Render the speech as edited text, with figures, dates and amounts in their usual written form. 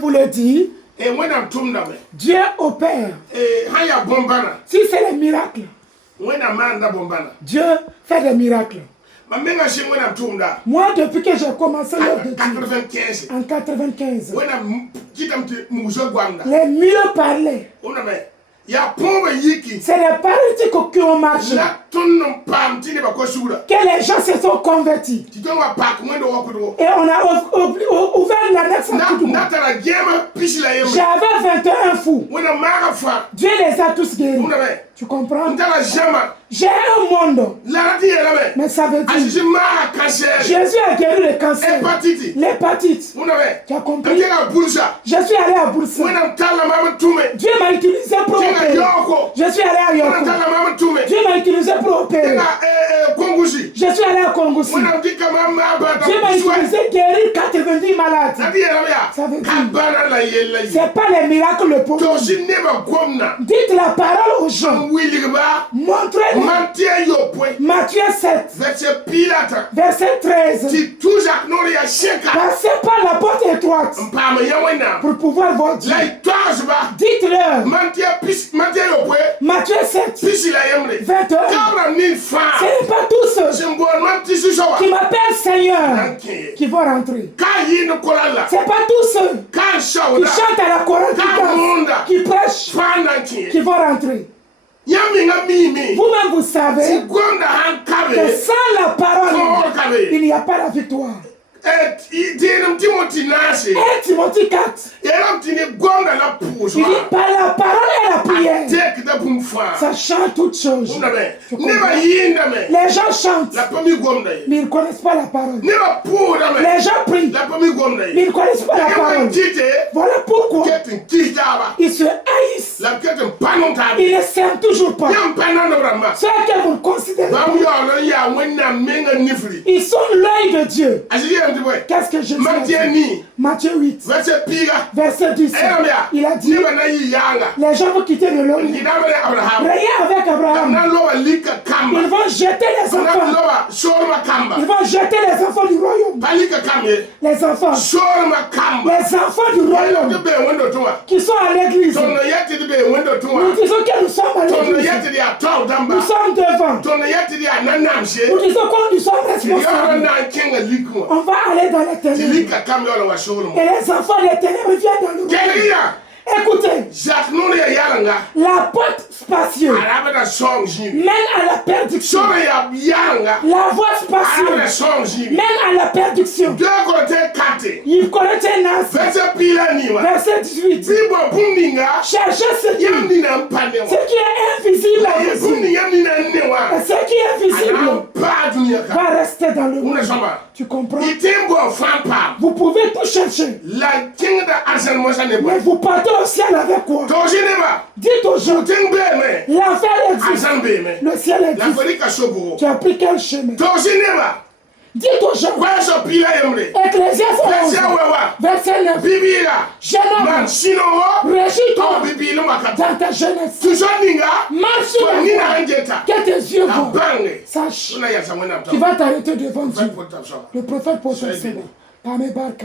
Vous le dites, Et moi, dans tout le monde. Dieu opère. Et haya bombana. Si c'est les miracles, Moi, dans manda bombana. Dieu fait des miracles. Ma menga chez moi dans tout le monde. Moi, depuis que j'ai commencé l'œuvre de Dieu, 95. en 95, Moi, dans qui t'aime moujo guanda. les mieux parlaient. On a mais ya pombe yiki. C'est les paralytiques qui ont marché. La tonne pam tine ba ko sura. Que les gens se sont convertis. Tu dois wa pak moi do wakudo. Et on a ouvert l'annexe à tout le monde. Natala gema pisila yema. J'avais 21 fous. On a mara fa. Dieu les a tous guéris. On a mais Tu comprends? Natala jama. J'ai un monde. La radi la mais. Mais ça veut dire, Ajiji mara cancer. Jésus a guéri le cancer, Hépatite. l'hépatite. On a mais. Tu as compris? Akela pulsa. Je suis allé à Boursa. On a tala mama tume. Dieu m'a utilisé pour Tinga opérer. yoko. Je suis allé à On a Yoko. tala mama tume. Dieu m'a utilisé pour opérer. Tinga kongusi. Je suis allé à Congoussi. On a dit que mama abata. Dieu m'a utilisé pour guérir 90 malades. Nadi la ya. Ça veut dire, Kabana la yella. c'est pas les miracles le pauvre. Tosi neba gomna. Dites la parole aux gens. Williba. Montrez-les. Mantia yopwe. Matthieu 7, Verset Pilate. verset 13. Ti toujours nori ya sheka. Passez par la porte étroite Mpama yawena. pour pouvoir voir Dieu. La itoise ba. Dites-leur. Mantia yopwe. Matthieu 7, Pisi la yemre. 21. Kabra ni fa. Ce n'est pas tous ceux Symbole manti susawa. qui m'appellent Seigneur Nanke. qui vont rentrer. Ka yino kolala. Ce n'est pas tous ceux Ka qui shawda. chantent à la chorale, qui Ka dansent, monda. qui prêchent, Fa nanke. qui vont rentrer. Yami nga mimi. Vous-même, vous savez Si gonda han que kabe. sans la parole, Fort kabe. il n'y a pas la victoire. Dinam Timothy nasi. 1 Timothée 4, Yaram tini gonda la il pousse. dit par la parole et la prière, Tek da pumfa. ça chante toutes choses. Unabe. Tu Neba comprends? yinda me. Les gens chantent, La pami gonda. mais ils ne connaissent pas la parole. Neba pura me. Les gens prient, La pami gonda. mais ils ne connaissent pas la Yaman parole. tite. Voilà pourquoi Ketin kitaba. ils se haïssent. La ketin panon tabi. Ils ne s'aiment toujours pas. Yam panon ramba. Ceux que vous ne considérez pas, Bamu ya lo ya wena menga nifri. ils sont l'œil de Dieu. Asidi yam tiboy. Qu'est-ce que Jésus a Matthieu dit? ni. Matthieu 8, Verset pira. verset 17. Il a dit, Neba na yi yanga. les gens vont quitter le long. Ngidaba le Abraham. Rien avec Abraham. Na loba lika kamba. Ils vont jeter les Na enfants. loba shorma kamba. Ils vont jeter les enfants du royaume. Palika kamye. Les enfants. Shorma kamba. Les enfants du Yelo royaume de be wendo tuwa. qui sont à l'église. Tono yeti de be wendo tuwa. Nous disons que nous sommes à Tono l'église. yeti de atau damba. Nous sommes devant. Tono yeti de ananamshe. Nous disons que nous sommes Yoro responsables. na kenga likwa. On va aller dans les ténèbres. Tilika kamye wala wa shorma. Et les enfants des ténèbres viennent dans le royaume. Kelia. Écoutez, Jacques non ya yalanga. la porte spacieuse Araba da song ji. mène à la perdition. Shora ya yalanga. La voie Araba da spacieuse song ji. mène à la perdition. Deux côtés kate. Il connaît Nas, Verset pila ni wa. verset 18. Bibo bundinga. Cherchez ce qui Yamni na mpane wa. est invisible à vos yeux. Bundi yamni na newa. Et ce qui est visible Ana pa dunia ka. va rester dans le Una monde. soma. Tu comprends? Itembo fampa. Vous pouvez tout chercher, La kinga da arsan mosa ne mais bo. vous partez au ciel avec quoi? Toji ne ba. Dites aux gens, Teng be me. l'enfer existe, Arsan be me. le ciel La existe. fori ka sobo. Tu as pris quel chemin? Toji ne ba. Dites aux gens, Kwa so pila yamre. Ecclésiaste 11, Verset wewa. verset 9, Bibila. jeune Man homme, sino wo. régis-toi Oh bibila makata. dans ta jeunesse. Tu so ninga. Marche sur Kwa la nina voie, anjeta. que tes yeux La vont. bange. Sache Una ya samwena qu'il mta. va t'arrêter devant Dieu. Fa Le prophète pour Soyez son bénis. Par mes barques.